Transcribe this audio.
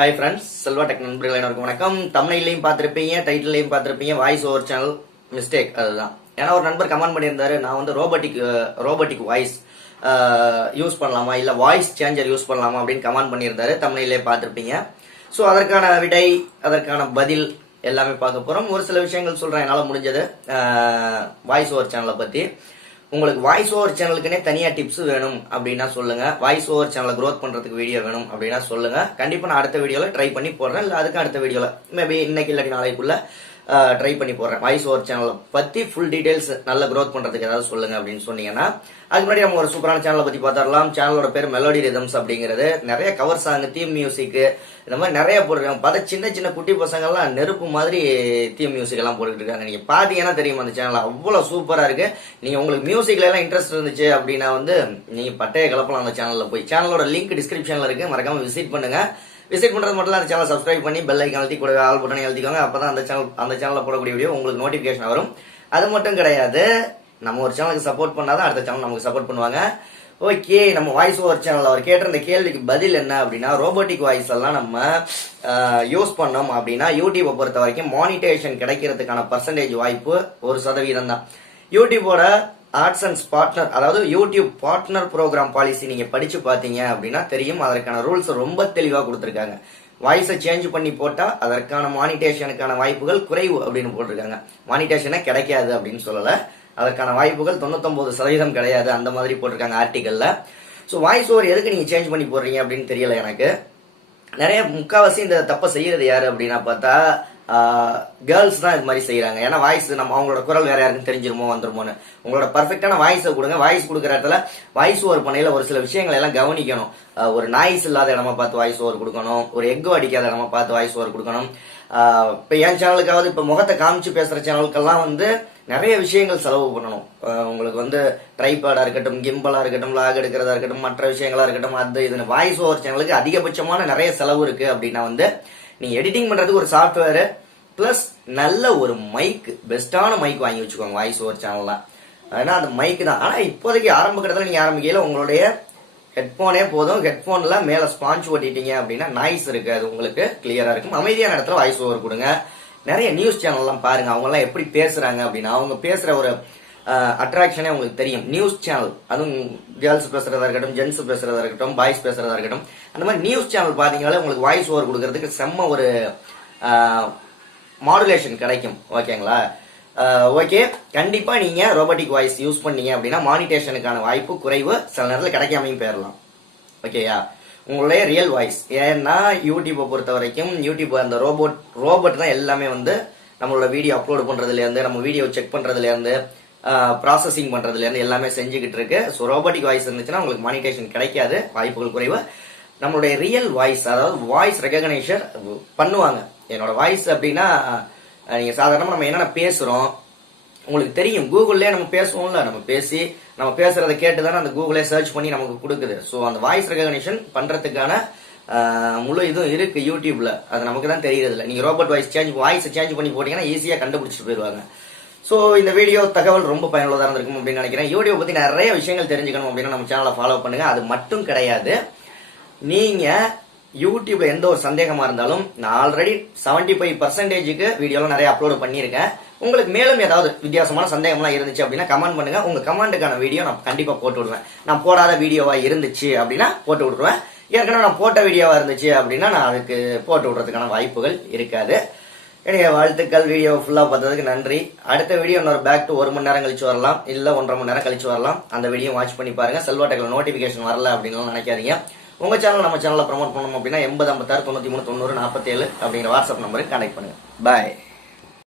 Hi friends, Selva tech நண்பர்கள் எல்லாருக்கும் வணக்கம். தமிழ்லையும் பார்த்துருப்பீங்க, டைட்டிலையும் பார்த்துருப்பீங்க, வாய்ஸ் ஓவர் சேனல் மிஸ்டேக். அதுதான். ஏன்னா ஒரு நண்பர் கமெண்ட் பண்ணியிருந்தாரு, நான் வந்து ரோபோட்டிக் வாய்ஸ் யூஸ் பண்ணலாமா இல்லை வாய்ஸ் சேஞ்சர் யூஸ் பண்ணலாமா அப்படின்னு கமெண்ட் பண்ணியிருந்தாரு. தமிழ்லையே பார்த்துருப்பீங்க. ஸோ அதற்கான விடை, அதற்கான பதில் எல்லாமே பார்க்க போகிறோம். ஒரு சில விஷயங்கள் சொல்கிறேன் என்னால் முடிஞ்சது வாய்ஸ் ஓவர் சேனலை பற்றி. உங்களுக்கு வாய்ஸ் ஓவர் சேனலுக்குனே தனியாக டிப்ஸ் வேணும் அப்படின்னா சொல்லுங்க. வாய்ஸ் ஓவர் சேனலை க்ரோத் பண்ணுறதுக்கு வீடியோ வேணும் அப்படின்னா சொல்லுங்க. கண்டிப்பாக நான் அடுத்த வீடியோவில் ட்ரை பண்ணி போடுறேன். இல்லை அதுக்கு அடுத்த வீடியோவில் மேபி இன்னைக்கு இல்லாட்டி நாளைக்குள்ள ட்ரை பண்ணி போடுறேன். வாய்ஸ் ஓவர் சேனலை பற்றி ஃபுல் டீடைல்ஸ் நல்ல க்ரோத் பண்ணுறதுக்கு ஏதாவது சொல்லுங்க அப்படின்னு சொன்னீங்கன்னா, அதுக்கு முன்னாடி நம்ம ஒரு சூப்பரான சேனலை பற்றி பார்த்துடலாம். சேனலோட பேர் மெலோடி ரிதம்ஸ் அப்படிங்கிறது. நிறைய கவர் சாங், தீம் மியூசிக் இந்த மாதிரி நிறைய போட்டுருக்காங்க. பார்த்து சின்ன சின்ன குட்டி பசங்கள்லாம் நெருப்பு மாதிரி தீம் மியூசிக் எல்லாம் போட்டுக்கிட்டு இருக்காங்க. நீங்க பாத்தீங்கன்னா தெரியும் அந்த சேனல் அவ்வளவு சூப்பரா இருக்கு. நீங்க உங்களுக்கு மியூசிக்ல எல்லாம் இன்ட்ரெஸ்ட் இருந்துச்சு அப்படின்னா வந்து நீங்க பட்டைய கிளப்பலாம். அந்த சேனல்ல போய் சேனலோட லிங்க் டிஸ்கிரிப்ஷன்ல இருக்கு, மறக்காம விசிட் பண்ணுங்க. விசிட் பண்றது மட்டும் இல்ல, அந்த சேனல் சப்ஸ்கிரைப் பண்ணி பெல் ஐக்கான் அழுத்தி கூட ஆல் பட்டனை அழுத்திக்கோங்க. அப்பதான் அந்த சேனல்ல போடக்கூடிய வீடியோ உங்களுக்கு நோட்டிபிகேஷன் வரும். அது மட்டும் கிடையாது, நம்ம ஒரு சேனலுக்கு சப்போர்ட் பண்ணாதான் அடுத்த சேனல் நமக்கு சப்போர்ட் பண்ணுவாங்க. ஓகே, நம்ம வாய்ஸ் ஓவர் சேனல் அவர் கேட்டிருந்த கேள்விக்கு பதில் என்ன அப்படின்னா, ரோபோட்டிக் வாய்ஸ் எல்லாம் நம்ம யூஸ் பண்ணோம் அப்படின்னா யூடியூப்பை பொறுத்த வரைக்கும் மானிட்டேஷன் கிடைக்கிறதுக்கான பர்சன்டேஜ் வாய்ப்பு 1% தான். யூடியூபோட ஆட்சன்ஸ் பார்ட்னர், அதாவது யூடியூப் பார்ட்னர் ப்ரோக்ராம் பாலிசி நீங்க படிச்சு பாத்தீங்க அப்படின்னா தெரியும். அதற்கான ரூல்ஸ் ரொம்ப தெளிவா கொடுத்திருக்காங்க. வாய்ஸை சேஞ்ச் பண்ணி போட்டா அதற்கான மானிட்டேஷனுக்கான வாய்ப்புகள் குறைவு அப்படின்னு போட்டிருக்காங்க. மானிட்டேஷனே கிடைக்காது அப்படின்னு சொல்லல, அதற்கான வாய்ப்புகள் 99% கிடையாது அந்த மாதிரி போட்டிருக்காங்க ஆர்டிகல்ல. ஸோ வாய்ஸ் ஓவர் எதுக்கு நீங்க சேஞ்ச் பண்ணி போடுறீங்க அப்படின்னு தெரியல எனக்கு. நிறைய முக்காவாசி இந்த தப்பை செய்யறது யாரு அப்படின்னா பார்த்தா கேர்ள்ஸ் தான் இது மாதிரி செய்யறாங்க. ஏன்னா வாய்ஸ் நம்ம அவங்களோட குரல் வேற யாருக்கும் தெரிஞ்சிருமோ வந்துருமோன்னு. உங்களோட பர்ஃபெக்டான வாய்ஸை கொடுங்க. வாய்ஸ் கொடுக்குற இடத்துல வாய்ஸ் ஓவர் பண்ணையில ஒரு சில விஷயங்களை எல்லாம் கவனிக்கணும். ஒரு நாய்ஸ் இல்லாத இடமா பார்த்து வாய்ஸ் ஓவர் கொடுக்கணும். ஒரு எக்கோ அடிக்காத இடமா பார்த்து வாய்ஸ் ஓவர் கொடுக்கணும். இப்ப என் சேனலுக்காவது இப்ப முகத்தை காமிச்சு பேசுற சேனலுக்கெல்லாம் வந்து நிறைய விஷயங்கள் செலவு பண்ணணும். உங்களுக்கு வந்து ட்ரைபேடா இருக்கட்டும், கிம்பலா இருக்கட்டும், லாக் எடுக்கிறதா இருக்கட்டும், மற்ற விஷயங்களா இருக்கட்டும், அது இதுன்னு வாய்ஸ் ஓவர் சேனலுக்கு அதிகபட்சமான நிறைய செலவு இருக்கு. அப்படின்னா வந்து நீங்க எடிட்டிங் பண்றதுக்கு ஒரு சாஃப்ட்வேர் பிளஸ் நல்ல ஒரு மைக், பெஸ்டான மைக் வாங்கி வச்சுக்கோங்க வாய்ஸ் ஓவர் சேனல்லாம். ஏன்னா அந்த மைக் தான். ஆனா இப்போதைக்கு ஆரம்ப கட்டத்தில் நீங்க ஆரம்பிக்கையில உங்களுடைய ஹெட்போனே போதும். ஹெட்போன்ல மேல ஸ்பாஞ்ச் ஓட்டிட்டீங்க அப்படின்னா நாய்ஸ் இருக்கு, அது உங்களுக்கு கிளியரா இருக்கும். அமைதியான இடத்துல வாய்ஸ் ஓவர் கொடுங்க. நிறைய நியூஸ் சேனல் எல்லாம் பாருங்க, அவங்க எல்லாம் எப்படி பேசுறாங்க அப்படின்னா அவங்க பேசுற ஒரு அட்ராக்ஷனே உங்களுக்கு தெரியும். நியூஸ் சேனல், அதுவும் கேர்ள்ஸ் பேசுறதா இருக்கட்டும், ஜென்ஸ் பேசுறதா இருக்கட்டும், பாய்ஸ் பேசுறதா இருக்கட்டும், அந்த மாதிரி நியூஸ் சேனல் பாத்தீங்கன்னாலே உங்களுக்கு வாய்ஸ் ஓவர் கொடுக்கறதுக்கு செம்ம ஒரு மாடுலேஷன் கிடைக்கும். ஓகேங்களா? ஓகே, கண்டிப்பா நீங்க ரோபோட்டிக் வாய்ஸ் யூஸ் பண்ணீங்க அப்படின்னா மானிட்டேஷனுக்கான வாய்ப்பு குறைவு, சில நேரத்தில் கிடைக்காமையும் போயிடலாம். ஓகேயா? உங்களுடைய ரியல் வாய்ஸ். ஏன்னா யூடியூப்பை பொறுத்த வரைக்கும் யூடியூப் அந்த ரோபோட் தான் எல்லாமே வந்து நம்மளோட வீடியோ அப்லோட் பண்றதுல இருந்து, நம்ம வீடியோ செக் பண்றதுல இருந்து, ப்ராசஸிங் பண்றதுல இருந்து எல்லாமே செஞ்சுக்கிட்டு இருக்கு. ஸோ ரோபோட்டிக் வாய்ஸ் இருந்துச்சுன்னா உங்களுக்கு மானிட்டேஷன் கிடைக்காது, வாய்ப்புகள் குறைவு. நம்மளுடைய ரியல் வாய்ஸ், அதாவது வாய்ஸ் ரெகக்னைசர் பண்ணுவாங்க. என்னோட வாய்ஸ் அப்படின்னா நீங்க சாதாரணமா நம்ம என்னென்ன பேசுறோம் உங்களுக்கு தெரியும். கூகுள்லயே நம்ம பேசுவோம்ல, நம்ம பேசுறதை கேட்டுதானே அந்த கூகுளே சர்ச் பண்ணி நமக்கு கொடுக்குது. ஸோ அந்த வாய்ஸ் ரெகக்னிஷன் பண்றதுக்கான முழு இதுவும் இருக்கு யூடியூப்ல. அது நமக்கு தான் தெரியறது இல்லை. நீங்க ரோபோட் வாய்ஸ் சேஞ்ச் பண்ணி போட்டீங்கன்னா ஈஸியா கண்டுபிடிச்சிட்டு போயிருவாங்க. ஸோ இந்த வீடியோ தகவல் ரொம்ப பயனுள்ளதாக இருந்திருக்கும் அப்படின்னு நினைக்கிறேன். யூடியூப் பத்தி நிறைய விஷயங்கள் தெரிஞ்சுக்கணும் அப்படின்னா நம்ம சேனலை ஃபாலோ பண்ணுங்க. அது மட்டும் கிடையாது, நீங்க யூடியூப்ல எந்த ஒரு சந்தேகமா இருந்தாலும் நான் ஆல்ரெடி 75%க்கு வீடியோலாம் நிறைய அப்லோட் பண்ணியிருக்கேன். உங்களுக்கு மேலும் ஏதாவது வித்தியாசமான சந்தேகம்லாம் இருந்துச்சு அப்படின்னா கமெண்ட் பண்ணுங்க. உங்க கமெண்ட்டுக்கான வீடியோ நான் கண்டிப்பா போட்டு விடுவேன். நான் போடாத வீடியோவா இருந்துச்சு அப்படின்னா போட்டு விட்டுருவேன். ஏற்கனவே நான் போட்ட வீடியோவா இருந்துச்சு அப்படின்னா நான் அதுக்கு போட்டு விடுறதுக்கான வாய்ப்புகள் இருக்காது. என்னுடைய வாழ்த்துக்கள். வீடியோ ஃபுல்லா பார்த்ததுக்கு நன்றி. அடுத்த வீடியோ இன்னொரு பேக் டு 1 மணி நேரம் கழிச்சு வரலாம், இல்ல 1.5 மணி நேரம் கழிச்சு வரலாம். அந்த வீடியோ வாட்ச் பண்ணி பாருங்க. செல்வா டெக்ல நோட்டிபிகேஷன் வரல அப்படின்னு நினைக்காதீங்க. உங்க சேனல் நம்ம சேனல்ல ப்ரோமோட் பண்ணணும் அப்படின்னா 80 56 93 90 47 அப்படிங்கிற வாட்ஸ்அப் நம்பருக்கு கனெக்ட் பண்ணுங்க. பாய்.